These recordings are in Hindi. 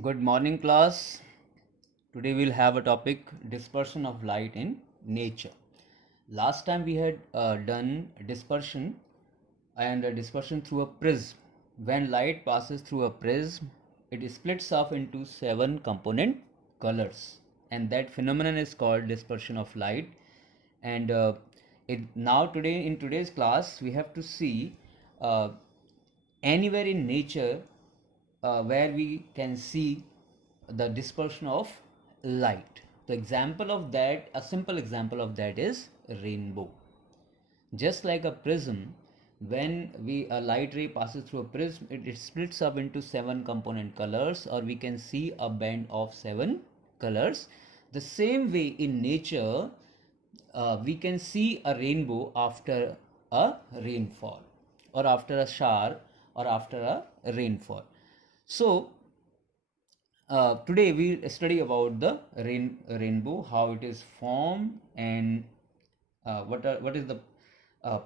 Good morning, class. Today we'll have a topic dispersion of light in nature. Last time we had done dispersion and dispersion through a prism. When light passes through a prism, it splits off into 7 component colors, and that phenomenon is called dispersion of light. And now today in today's class we have to see uh, anywhere in nature where we can see the dispersion of light. The example of that, a simple example of that is rainbow. Just like a prism, when a light ray passes through a prism, it splits up into 7 component colors, or we can see a band of 7 colors. The same way in nature, we can see a rainbow after a rainfall, or after a shower, or after a rainfall. So today we study about the rainbow, how it is formed, and what is the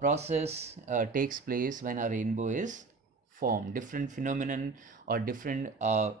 process takes place when a rainbow is formed. Different phenomenon or different uh,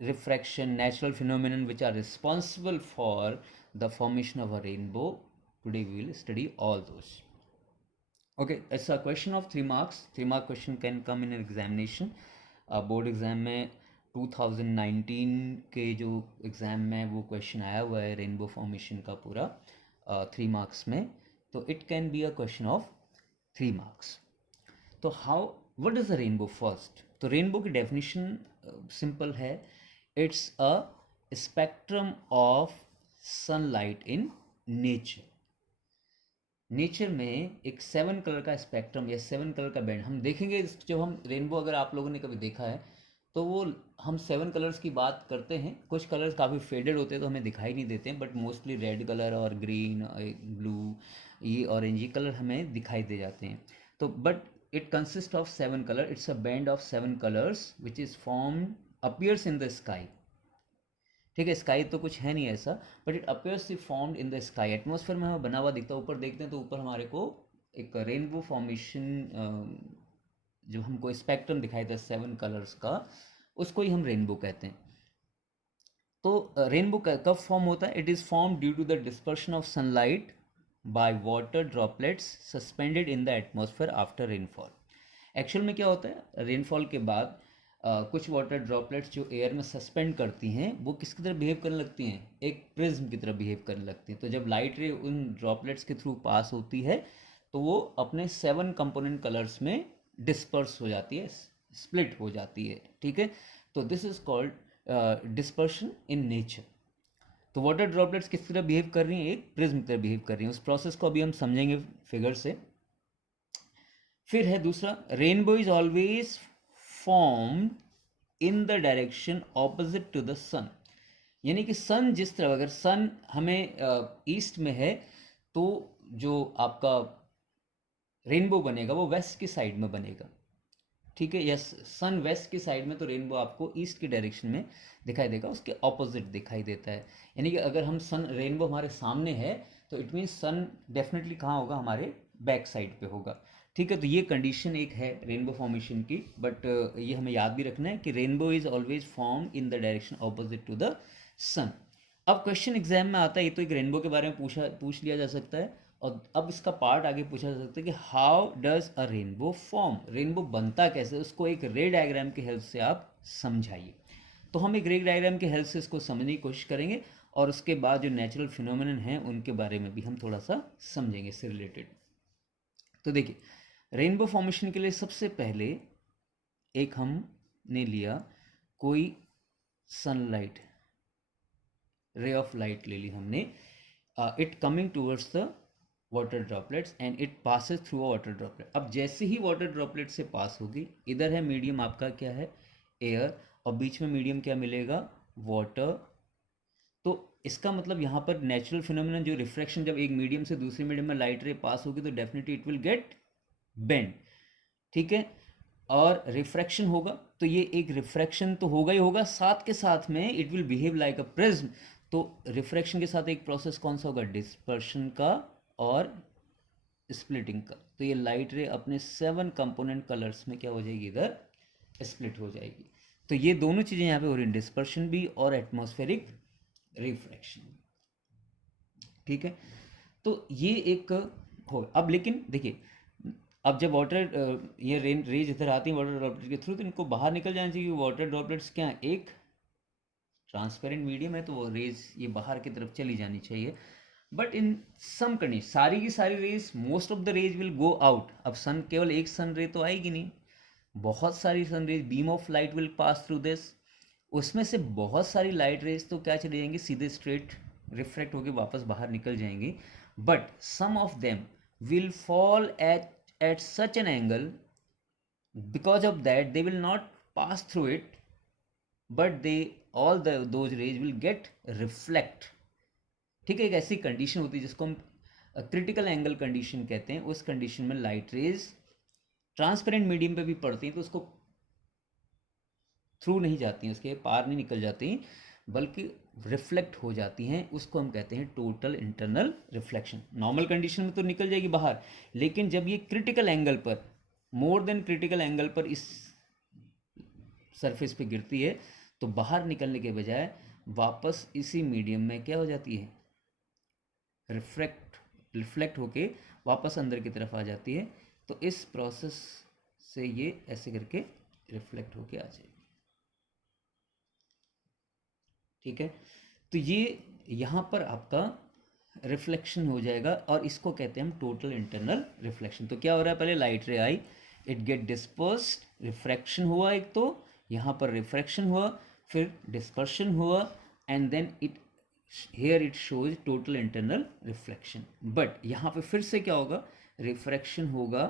refraction, natural phenomenon which are responsible for the formation of a rainbow. Today we will study all those. Okay, it's a question of 3 marks. 3 mark question can come in an examination. Board exam में 2019 के जो एग्ज़ाम में वो क्वेश्चन आया हुआ है रेनबो फॉर्मेशन का पूरा 3 मार्क्स में. तो it can be a question of 3 marks. तो how what is the rainbow first? तो रेनबो की डेफिनेशन सिंपल है. It's a spectrum of sunlight in nature. Nature में एक 7 कलर का स्पेक्ट्रम या 7 कलर का बैंड हम देखेंगे. जब हम रेनबो, अगर आप लोगों ने कभी देखा है तो वो हम 7 कलर्स की बात करते हैं. कुछ कलर्स काफ़ी फेडेड होते हैं तो हमें दिखाई नहीं देते हैं, बट मोस्टली रेड कलर और ग्रीन, ब्लू, ये ऑरेंजी कलर हमें दिखाई दे जाते हैं. तो but it consist of 7 colour. It's a band of 7 colours which is formed appears in the sky. ठीक है, स्काई तो कुछ है नहीं ऐसा, but it appears to formed in the sky. Atmosphere में हमें बना हुआ दिखता है. ऊपर देखते हैं तो ऊपर हमारे को एक रेनबो फॉर्मेशन, जो हमको स्पेक्ट्रम दिखाई देता है 7 कलर्स का, उसको ही हम रेनबो कहते हैं. तो रेनबो कब फॉर्म होता है? It is form due to the dispersion of sunlight by water droplets suspended in the atmosphere after rainfall. Actual में क्या होता है, रेनफॉल के बाद कुछ वाटर ड्रॉपलेट्स जो एयर में सस्पेंड करती हैं वो किसकी तरह बिहेव करने लगती हैं? एक प्रिज्म की तरह बिहेव करने लगती हैं. तो जब लाइट रे उन ड्रॉपलेट्स के थ्रू पास होती है तो वो अपने 7 कंपोनेंट कलर्स में डिस्पर्स हो जाती है, स्प्लिट हो जाती है. ठीक है, तो this is called dispersion in nature. तो वाटर ड्रॉपलेट्स किस तरह बिहेव कर रही हैं? एक प्रिज्म की तरह बिहेव कर रही हैं. उस प्रोसेस को अभी हम समझेंगे फिगर से. फिर है दूसरा, rainbow is always formed in the direction opposite to the sun. यानी कि सन जिस तरह, अगर सन हमें ईस्ट में है तो जो आपका रेनबो बनेगा वो वेस्ट की साइड में बनेगा. ठीक है, यस, सन वेस्ट की साइड में तो रेनबो आपको ईस्ट की डायरेक्शन में दिखाई देगा, उसके ऑपोजिट दिखाई देता है. यानी कि अगर हम सन, रेनबो हमारे सामने है तो इट मीन्स सन डेफिनेटली कहाँ होगा? हमारे बैक साइड पे होगा. ठीक है, तो ये कंडीशन एक है रेनबो फॉर्मेशन की. बट ये हमें याद भी रखना है कि rainbow is always form in the direction opposite to the sun. अब क्वेश्चन एग्जाम में आता है, ये तो एक रेनबो के बारे में पूछ लिया जा सकता है. और अब इसका पार्ट आगे पूछा जा सकता है कि how does a rainbow form. Rainbow बनता कैसे? उसको एक रे डायग्राम की हेल्प से आप समझाइए. तो हम एक रे डायग्राम की हेल्प से इसको समझने की कोशिश करेंगे, और उसके बाद जो नेचुरल फिनोमिनन हैं उनके बारे में भी हम थोड़ा सा समझेंगे इससे रिलेटेड. तो देखिए, रेनबो फॉर्मेशन के लिए सबसे पहले एक हमने लिया कोई सनलाइट, रे ऑफ लाइट ले ली हमने. It coming towards the water droplets and it passes through a water droplet. अब जैसे ही वाटर ड्रॉपलेट से पास होगी, इधर है मीडियम आपका क्या है? एयर. और बीच में मीडियम क्या मिलेगा? वाटर. तो इसका मतलब यहाँ पर नेचुरल फिनोमिनन जो रिफ्रैक्शन, जब एक मीडियम से दूसरे मीडियम में लाइट रे पास होगी तो definitely it will get bend. ठीक है, और रिफ्रैक्शन होगा तो ये एक रिफ्रैक्शन तो होगा ही होगा, साथ के साथ में it will behave like a prism. तो रिफ्रैक्शन के साथ एक प्रोसेस कौन सा होगा? डिस्पर्शन का और स्प्लिटिंग का. तो ये लाइट रे अपने 7 कंपोनेंट कलर्स में क्या हो जाएगी? इधर स्प्लिट हो जाएगी. तो ये दोनों चीज़ें यहाँ पे हो रही हैं, डिस्पर्शन भी और एटमॉस्फेरिक रिफ्रैक्शन। ठीक है, तो ये एक हो। अब लेकिन देखिए, अब जब वाटर ये रेन रेज इधर आती है वाटर ड्रॉपलेट के थ्रू, तो इनको बाहर निकल जाना चाहिए। वाटर ड्रॉपलेट्स क्या हैं? एक ट्रांसपेरेंट मीडियम है, तो वो रेज ये बाहर की तरफ चली जानी चाहिए। बट इन सम कंडीशन सारी की सारी rays, most of the rays will go out. अब सन, केवल एक सन रे तो आएगी नहीं, बहुत सारी sun rays, beam of light will pass through this. उसमें से बहुत सारी लाइट रेज तो क्या चली जाएंगी, सीधे स्ट्रेट रिफ्रैक्ट होकर वापस बाहर निकल जाएंगी। But some of them will fall at such an angle, because of that they will not pass through it, but they all those rays will get reflect। ठीक है, एक ऐसी कंडीशन होती है जिसको हम क्रिटिकल एंगल कंडीशन कहते हैं। उस कंडीशन में लाइट रेज ट्रांसपेरेंट मीडियम पे भी पड़ती हैं तो उसको थ्रू नहीं जाती हैं, उसके पार नहीं निकल जाती, बल्कि रिफ्लेक्ट हो जाती हैं। उसको हम कहते हैं total internal reflection. Normal condition में तो निकल जाएगी बाहर, लेकिन जब ये क्रिटिकल एंगल पर, मोर देन क्रिटिकल एंगल पर इस सरफेस पे गिरती है, तो बाहर निकलने के बजाय वापस इसी मीडियम में क्या हो जाती है, रिफ्लेक्ट होके वापस अंदर की तरफ आ जाती है। तो इस प्रोसेस से ये ऐसे करके रिफ्लेक्ट होके आ जाएगी। ठीक है, तो ये यहाँ पर आपका रिफ्लेक्शन हो जाएगा, और इसको कहते हैं हम टोटल इंटरनल रिफ्लेक्शन। तो क्या हो रहा है, पहले लाइट रे आई, इट गेट डिस्पर्स्ड, रिफ्रैक्शन हुआ एक, तो यहाँ पर रिफ्रैक्शन हुआ, फिर डिस्पर्शन हुआ, and then it here it shows total internal reflection. But यहाँ पे फिर से क्या होगा, रिफ्रैक्शन होगा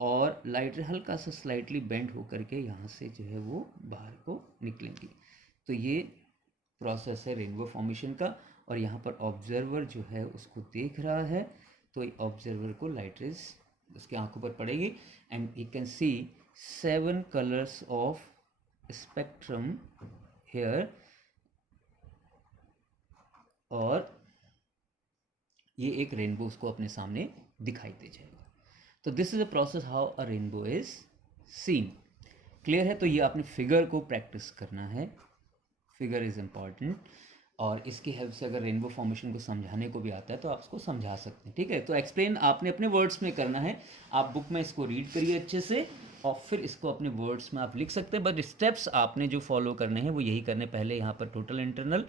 और लाइट रे हल्का सा स्लाइटली बेंड होकर के यहाँ से जो है वो बाहर को निकलेंगी। तो ये प्रोसेस है रेनबो फॉर्मेशन का, और यहाँ पर ऑब्जर्वर जो है उसको देख रहा है, तो ऑब्जर्वर को लाइट रेज उसके आंखों पर पड़ेगी, and you can see 7 colours of spectrum here, और ये एक रेनबो उसको अपने सामने दिखाई दे जाएगा। तो this is a process how a rainbow is seen. Clear है? तो ये आपने फिगर को प्रैक्टिस करना है, फिगर इज़ इम्पॉर्टेंट, और इसकी हेल्प से अगर रेनबो फॉर्मेशन को समझाने को भी आता है तो आप उसको समझा सकते हैं। ठीक है, तो एक्सप्लेन आपने अपने वर्ड्स में करना है। आप बुक में इसको रीड करिए अच्छे से, और फिर इसको अपने वर्ड्स में आप लिख सकते हैं। बट स्टेप्स आपने जो फॉलो करने हैं वो यही करने, पहले यहाँ पर टोटल इंटरनल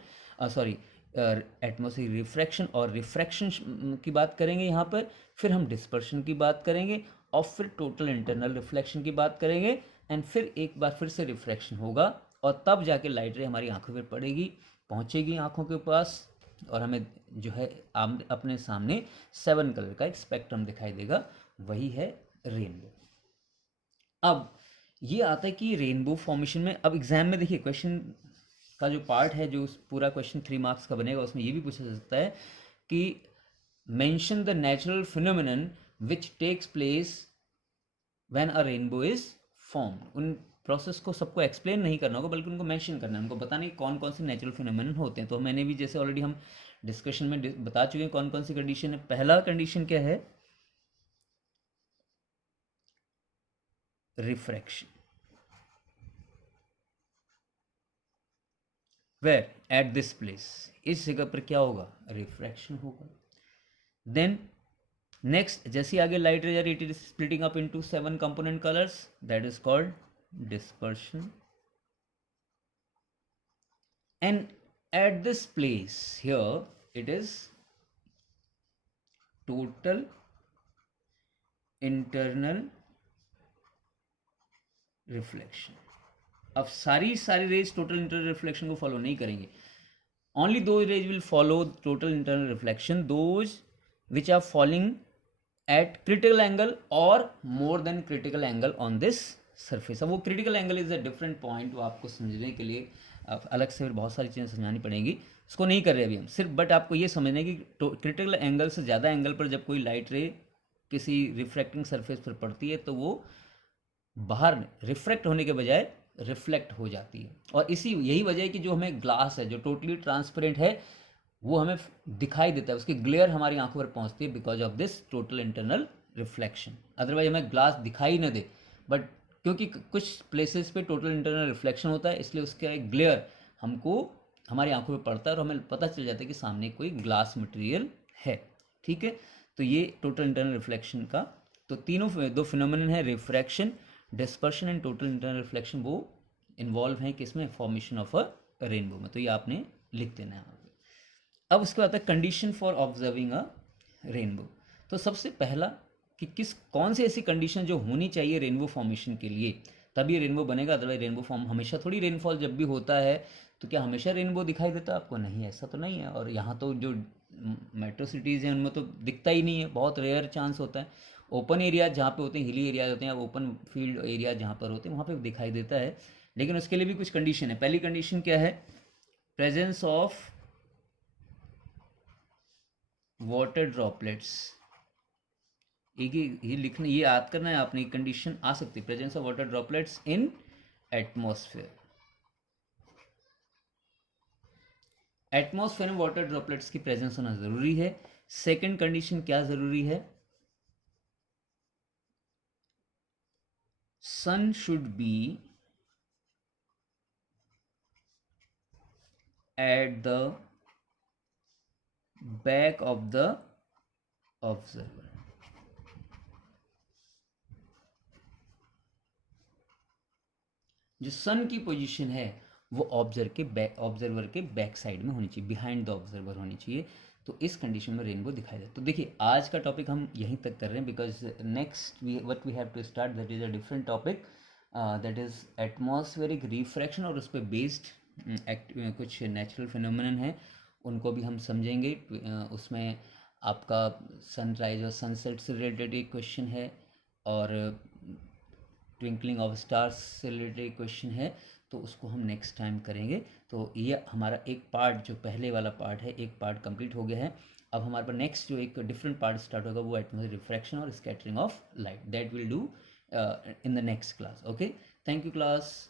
एटमॉस्फेरिक रिफ्रैक्शन और रिफ्रैक्शन की बात करेंगे यहाँ पर, फिर हम डिस्पर्शन की बात करेंगे, और फिर टोटल इंटरनल रिफ्लेक्शन की बात करेंगे, एंड फिर एक बार फिर से रिफ्रैक्शन होगा, और तब जाके लाइट रे हमारी आंखों पर पड़ेगी, पहुंचेगी आंखों के पास, और हमें जो है अपने सामने 7 कलर का एक स्पेक्ट्रम दिखाई देगा, वही है रेनबो। अब ये आता है कि रेनबो फॉर्मेशन में, अब एग्जाम में देखिए क्वेश्चन का जो पार्ट है, जो पूरा क्वेश्चन 3 मार्क्स का बनेगा, उसमें ये भी पूछा जा सकता है कि mention the natural phenomenon which takes place when a rainbow is formed. उन प्रोसेस को सबको एक्सप्लेन नहीं करना होगा, बल्कि उनको मेंशन करना है, उनको बताना कि कौन कौन से नेचुरल फिनोमेनन होते हैं। तो मैंने भी जैसे ऑलरेडी हम डिस्कशन में बता चुके हैं कौन कौन सी कंडीशन है। पहला कंडीशन क्या है, refraction, where at this place, इस जगह पर क्या होगा, रिफ्रैक्शन होगा। देन नेक्स्ट, जैसे आगे लाइट रे, it is splitting up into 7 component colours, that is called dispersion, and at this place here it is total internal reflection। अब सारी रेज टोटल इंटरनल रिफ्लेक्शन को फॉलो नहीं करेंगे, ओनली दो rays will follow total internal reflection, those which are falling at critical angle और more than critical angle on this surface. अब वो critical angle is a different point, वो आपको समझने के लिए अलग से फिर बहुत सारी चीज़ें समझानी पड़ेंगी, उसको नहीं कर रहे अभी हम सिर्फ। बट आपको ये समझना है कि क्रिटिकल एंगल से ज़्यादा एंगल पर जब कोई लाइट रे किसी रिफ्रैक्टिंग सरफेस पर पड़ती है, तो वो बाहर रिफ्रैक्ट होने के बजाय रिफ्लेक्ट हो जाती है। और यही वजह है कि जो हमें ग्लास है, जो टोटली ट्रांसपेरेंट है, वो हमें दिखाई देता है, उसकी ग्लेयर हमारी आंखों पर पहुंचती है because of this total internal reflection. Otherwise हमें ग्लास दिखाई न दे, बट क्योंकि कुछ प्लेसेस पे टोटल इंटरनल रिफ्लेक्शन होता है, इसलिए उसका एक ग्लेयर हमको हमारी आंखों पे पड़ता है और हमें पता चल जाता है कि सामने कोई ग्लास मटेरियल है। ठीक है, तो ये टोटल इंटरनल रिफ्लेक्शन का, तो तीनों दो फिनोमिनन है, refraction, dispersion and total internal reflection, वो इन्वॉल्व हैं किसमें, फॉर्मेशन ऑफ अ रेनबो में। तो ये आपने लिख देना है। अब उसके बाद है condition for observing a rainbow. तो सबसे पहला कि कौन सी ऐसी कंडीशन जो होनी चाहिए रेनबो फॉर्मेशन के लिए, तभी रेनबो बनेगा। अदरवाइज रेनबो फॉर्म हमेशा थोड़ी, रेनफॉल जब भी होता है तो क्या हमेशा रेनबो दिखाई देता है आपको? नहीं, ऐसा तो नहीं है। और यहाँ तो जो मेट्रो सिटीज़ हैं उनमें तो दिखता ही नहीं है, बहुत रेयर चांस होता है। ओपन एरिया जहाँ पे होते हैं, हिली एरिया होते हैं, ओपन फील्ड एरिया जहाँ पर होते हैं, वहाँ पे दिखाई देता है। लेकिन उसके लिए भी कुछ कंडीशन है। पहली कंडीशन क्या है, प्रेजेंस ऑफ वाटर ड्रॉपलेट्स। एक ये लिखना, ये याद करना है आपने, कंडीशन आ सकती है, presence of water droplets in atmosphere. Atmosphere में वाटर ड्रॉपलेट्स की प्रेजेंस होना जरूरी है। सेकंड कंडीशन क्या जरूरी है, sun should be at the back of the observer. जो सन की पोजीशन है वो ऑब्जर्वर के बैक साइड में होनी चाहिए, बिहाइंड द ऑब्जर्वर होनी चाहिए। तो इस कंडीशन में रेनबो दिखाई दे। तो देखिए आज का टॉपिक हम यहीं तक कर रहे हैं, because next what we have to start that is a different topic, that is atmospheric refraction, और उस पर बेस्ड कुछ नेचुरल फिनोमिनन है, उनको भी हम समझेंगे। उसमें आपका सनराइज और सनसेट से रिलेटेड एक क्वेश्चन है, और ट्विंकलिंग ऑफ स्टार्स से रिलेटेड क्वेश्चन है, तो उसको हम नेक्स्ट टाइम करेंगे। तो ये हमारा एक पार्ट, जो पहले वाला पार्ट है, एक पार्ट कंप्लीट हो गया है। अब हमारे पास नेक्स्ट जो एक डिफरेंट पार्ट स्टार्ट होगा, वो एटमॉस्फेरिक रिफ्रैक्शन और scattering of light, that will do in the next class. Okay, thank you class.